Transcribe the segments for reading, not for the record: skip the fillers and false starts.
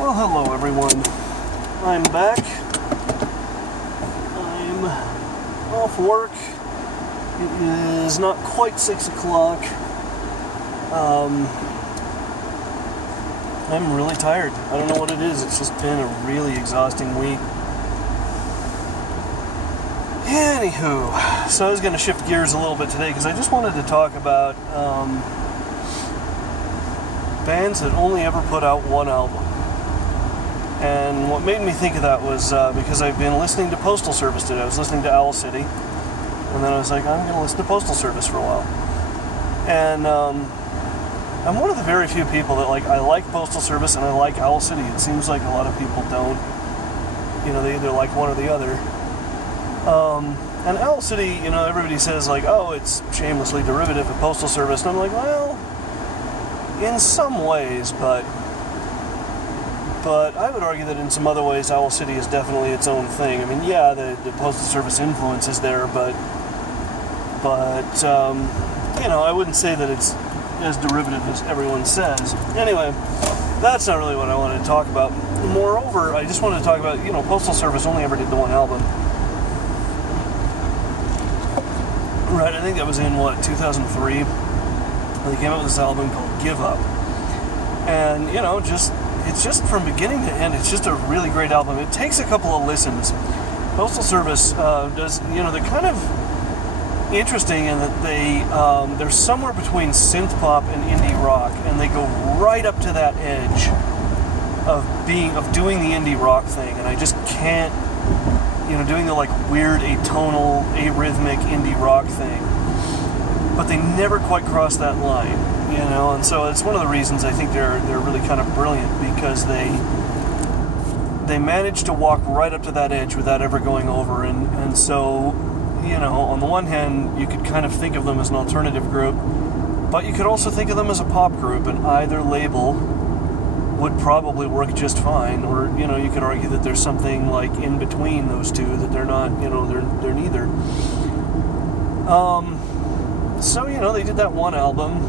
Well, hello everyone. I'm back. I'm off work. It is not quite 6 o'clock. I'm really tired. I don't know what it is. It's just been a really exhausting week. Anywho, so I was going to shift gears a little bit today because I just wanted to talk about bands that only ever put out one album. And what made me think of that was because I've been listening to Postal Service today. I was listening to Owl City, and then I was like, I'm going to listen to Postal Service for a while. And I'm one of the very few people that I like Postal Service and I like Owl City. It seems like a lot of people don't. You know, they either like one or the other. And Owl City, you know, everybody says oh, it's shamelessly derivative of Postal Service. And I'm like, well, in some ways, but I would argue that in some other ways, Owl City is definitely its own thing. I mean, yeah, the Postal Service influence is there, but you know, I wouldn't say that it's as derivative as everyone says. Anyway, that's not really what I wanted to talk about. Moreover, I just wanted to talk about, you know, Postal Service only ever did the one album. Right, I think that was in, 2003. They came out with this album called Give Up. And, you know, it's just from beginning to end, it's just a really great album. It takes a couple of listens. Postal Service does, you know, they're kind of interesting in that they're somewhere between synth pop and indie rock, and they go right up to that edge of doing the indie rock thing, and I just can't, you know, doing the weird atonal, arrhythmic indie rock thing. But they never quite cross that line, you know, and so it's one of the reasons I think they're really kind of brilliant, because they manage to walk right up to that edge without ever going over, and so, you know, on the one hand, you could kind of think of them as an alternative group, but you could also think of them as a pop group, and either label would probably work just fine, or, you know, you could argue that there's something in between those two, that they're not, you know, they're neither. So, you know, they did that one album,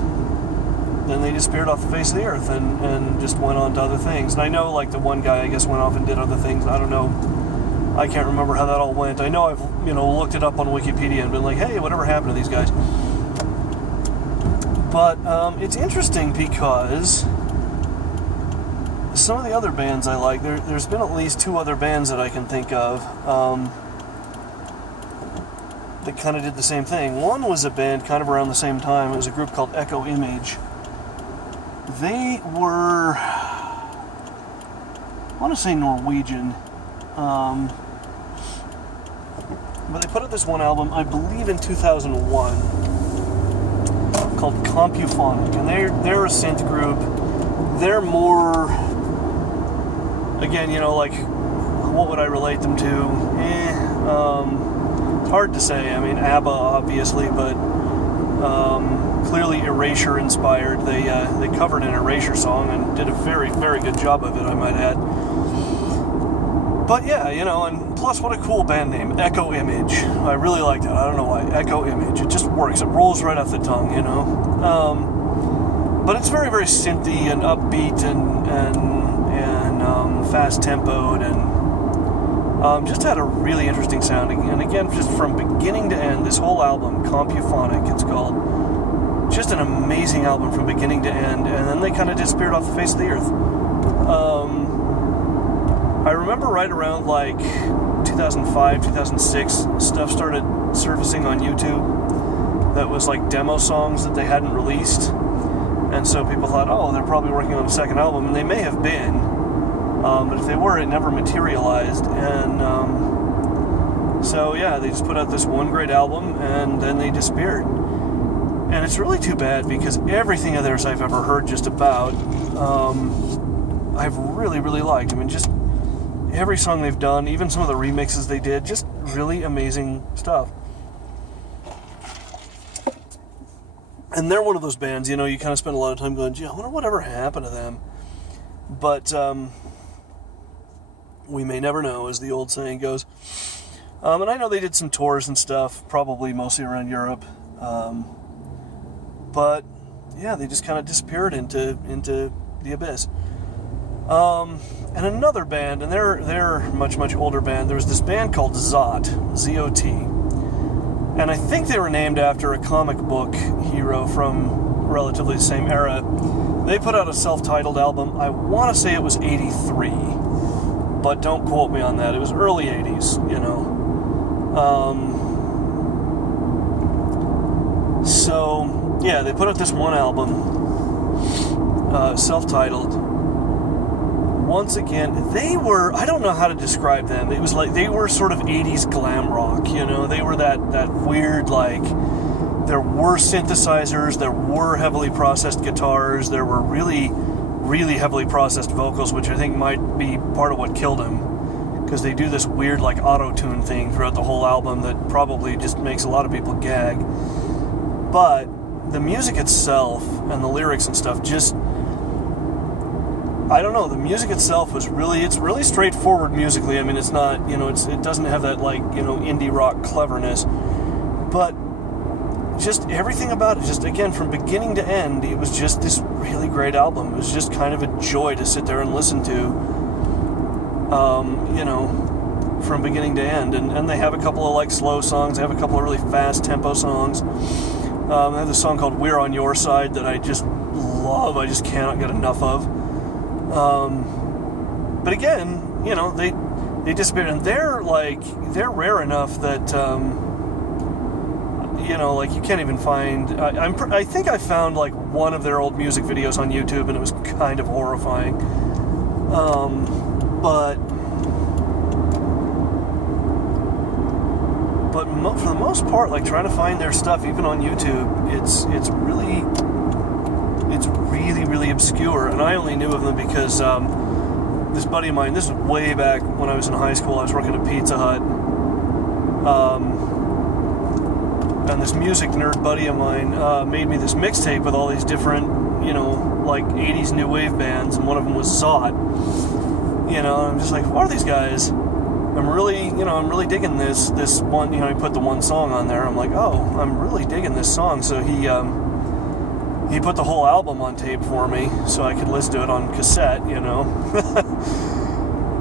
then they disappeared off the face of the earth and just went on to other things. And I know, the one guy, I guess, went off and did other things. I don't know. I can't remember how that all went. I know I've, you know, looked it up on Wikipedia and been like, hey, whatever happened to these guys? But it's interesting because some of the other bands I like, there's been at least two other bands that I can think of that kind of did the same thing. One was a band kind of around the same time. It was a group called Echo Image. They were, I want to say Norwegian, but they put out this one album, I believe in 2001, called Compuphonic, and they're a synth group. They're more, again, you know, what would I relate them to? It's hard to say. I mean, ABBA, obviously, but clearly Erasure inspired. They covered an Erasure song and did a very, very good job of it, I might add. But yeah, you know, and plus, what a cool band name, Echo Image. I really like that. I don't know why. Echo Image. It just works. It rolls right off the tongue, you know. But it's very, very synthy and upbeat and fast-tempoed, and just had a really interesting sounding. And again, just from beginning to end, this whole album, Compuphonic, it's called, just an amazing album from beginning to end. And then they kind of disappeared off the face of the earth. I remember right around 2005, 2006, stuff started surfacing on YouTube that was demo songs that they hadn't released. And so people thought, oh, they're probably working on a second album, and they may have been. But if they were, it never materialized. And so, yeah, they just put out this one great album, and then they disappeared. And it's really too bad, because everything of theirs I've ever heard just about, I've really, really liked. I mean, just every song they've done, even some of the remixes they did, just really amazing stuff. And they're one of those bands, you know, you kind of spend a lot of time going, gee, I wonder whatever happened to them. But we may never know, as the old saying goes. And I know they did some tours and stuff, probably mostly around Europe. But yeah, they just kind of disappeared into the abyss. And another band, and they're a much older band. There was this band called Zot, Z-O-T, and I think they were named after a comic book hero from relatively the same era. They put out a self-titled album. I want to say it was 83, but don't quote me on that. It was early 80s, you know. So yeah, they put out this one album, self-titled. Once again, they were, I don't know how to describe them. It was like they were sort of 80s glam rock, you know. They were that weird, like, there were synthesizers, there were heavily processed guitars, there were really heavily processed vocals, which I think might be part of what killed him, because they do this weird, like, auto-tune thing throughout the whole album that probably just makes a lot of people gag. But the music itself and the lyrics and stuff just, I don't know, the music itself was it's really straightforward musically. I mean, it's not, you know, it doesn't have that, like, you know, indie rock cleverness, but just everything about it, just, again, from beginning to end, it was just this really great album. It was just kind of a joy to sit there and listen to, you know, from beginning to end. And they have a couple of, like, slow songs. They have a couple of really fast tempo songs. They have this song called We're on Your Side that I just love. I just cannot get enough of. But again, you know, they disappeared, and they're rare enough that, you know, like, you can't even find, I think I found, like, one of their old music videos on YouTube, and it was kind of horrifying. But for the most part, like, trying to find their stuff, even on YouTube, it's really obscure, and I only knew of them because this buddy of mine, this was way back when I was in high school, I was working at Pizza Hut, and this music nerd buddy of mine made me this mixtape with all these different, you know, like, 80s new wave bands, and one of them was Zot, you know, and I'm just like, what are these guys? I'm really digging this one, you know, he put the one song on there, I'm like, oh, I'm really digging this song, so he put the whole album on tape for me so I could listen to it on cassette, you know,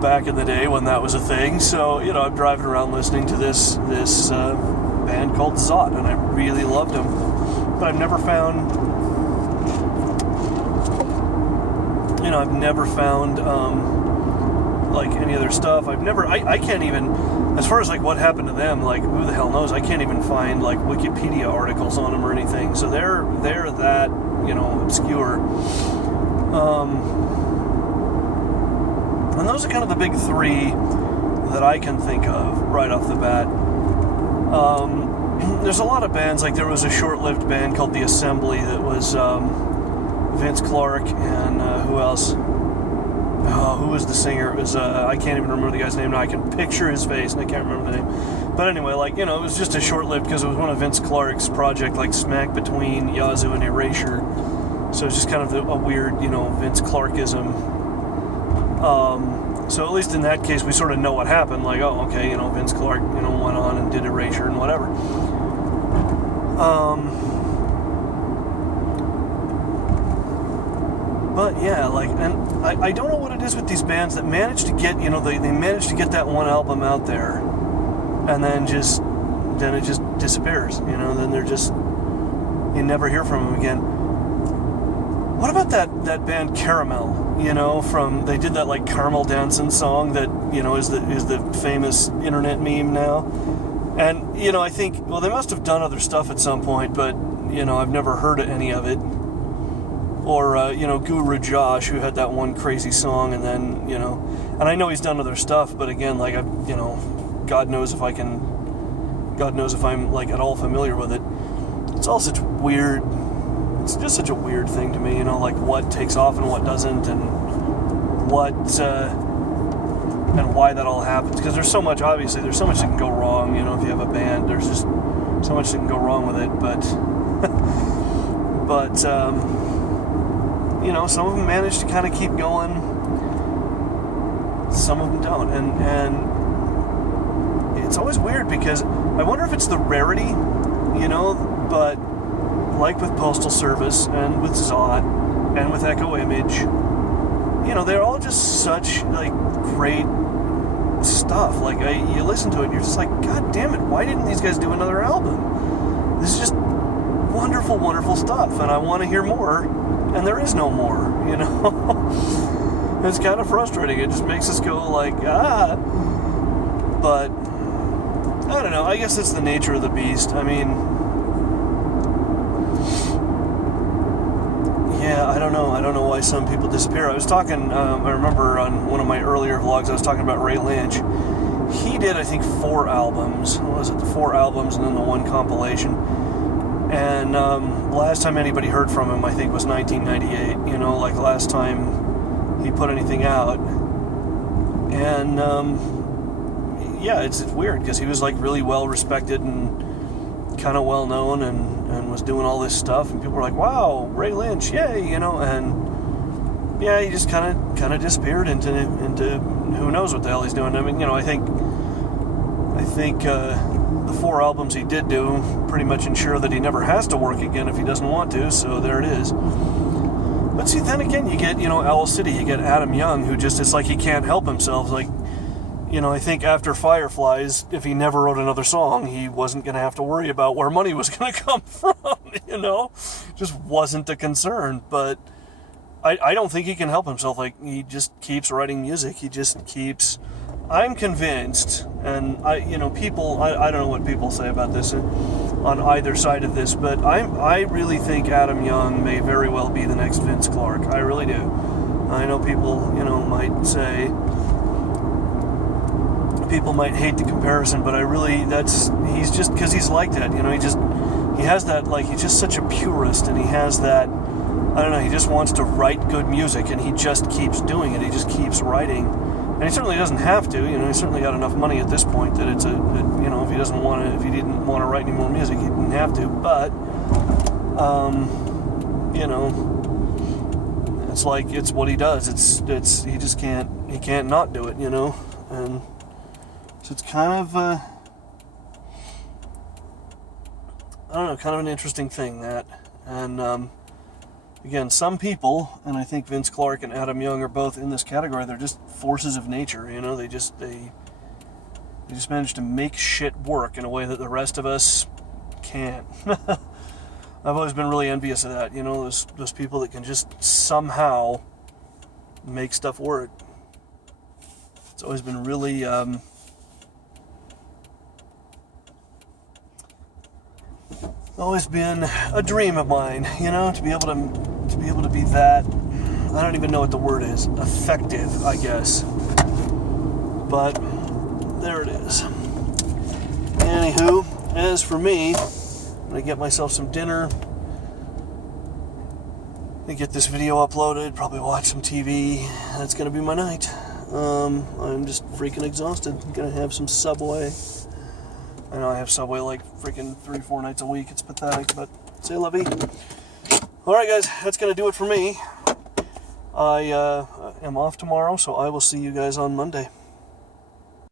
back in the day when that was a thing. So, you know, I'm driving around listening to this band called Zot, and I really loved them. But I've never found, you know, like, any of their stuff. I can't even, as far as, like, what happened to them, like, who the hell knows, I can't even find, like, Wikipedia articles on them or anything, so they're that, you know, obscure. And those are kind of the big three that I can think of right off the bat. There's a lot of bands, like, there was a short-lived band called The Assembly that was Vince Clarke and who else? Oh, who was the singer? It was, I can't even remember the guy's name now. I can picture his face, and I can't remember the name. But anyway, like, you know, it was just a short-lived, because it was one of Vince Clarke's project, like, smack between Yazoo and Erasure. So it's just kind of a weird, you know, Vince Clarkeism. So at least in that case, we sort of know what happened. Like, oh, okay, you know, Vince Clarke, you know, went on and did Erasure and whatever. But yeah, like, and I don't know what it is with these bands that manage to get, you know, they manage to get that one album out there, and then it just disappears, you know, then you never hear from them again. What about that band Caramel, you know, they did that, like, Caramel Dancing song that, you know, is the famous internet meme now, and, you know, I think, well, they must have done other stuff at some point, but, you know, I've never heard of any of it. Or, you know, Guru Josh, who had that one crazy song, and then, you know, and I know he's done other stuff, but again, like, you know, God knows if I'm, like, at all familiar with it. It's all it's just such a weird thing to me, you know, like, what takes off and what doesn't, and and why that all happens, because there's so much that can go wrong, you know, if you have a band, there's just so much that can go wrong with it, but, you know, some of them manage to kind of keep going, some of them don't, and it's always weird, because I wonder if it's the rarity, you know, but like with Postal Service and with Zot and with Echo Image, they're all just such like great stuff. Like you listen to it, and you're just like, God damn it! Why didn't these guys do another album? This is just wonderful, wonderful stuff, and I want to hear more, and there is no more. It's kind of frustrating. It just makes us go like, but I don't know. I guess it's the nature of the beast. I mean, yeah, I don't know. I don't know why some people disappear. I was talking, I remember on one of my earlier vlogs, I was talking about Ray Lynch. He did, I think, 4 albums. What was it? The 4 albums and then the 1 compilation. And last time anybody heard from him, I think, was 1998. Like last time he put anything out. And yeah, it's weird because he was like really well respected and kind of well known and was doing all this stuff, and people were like, "Wow, Ray Lynch, yay!" And yeah, he just kind of disappeared into who knows what the hell he's doing. I mean, I think the 4 albums he did do pretty much ensure that he never has to work again if he doesn't want to. So there it is. But see, then again, you get Owl City, you get Adam Young, who just it's like he can't help himself. Like, I think after Fireflies, if he never wrote another song, he wasn't going to have to worry about where money was going to come from, Just wasn't a concern. But I don't think he can help himself. Like, he just keeps writing music. He just keeps... I'm convinced, and people, I don't know what people say about this on either side of this, but I really think Adam Young may very well be the next Vince Clarke. I really do. I know people, might say... People might hate the comparison, but he's just, because he's like that, he has that, like, he's just such a purist, and he has that, I don't know, he just wants to write good music, and he just keeps doing it, he just keeps writing, and he certainly doesn't have to, he's certainly got enough money at this point that if he didn't want to write any more music, he didn't have to, but, it's like, it's what he does, he just can't not do it, and... So it's kind of, I don't know, kind of an interesting thing, that. And, again, some people, and I think Vince Clarke and Adam Young are both in this category, they're just forces of nature, they just manage to make shit work in a way that the rest of us can't. I've always been really envious of that, those people that can just somehow make stuff work. It's always been really, always been a dream of mine, to be able to be that, I don't even know what the word is, effective, I guess. But there it is. Anywho, as for me, I'm gonna get myself some dinner, gonna get this video uploaded, probably watch some TV. That's gonna be my night. I'm just freaking exhausted. I'm gonna have some Subway. I know I have Subway like freaking 3-4 nights a week. It's pathetic, but say lovey. Alright guys, that's going to do it for me. I am off tomorrow, so I will see you guys on Monday.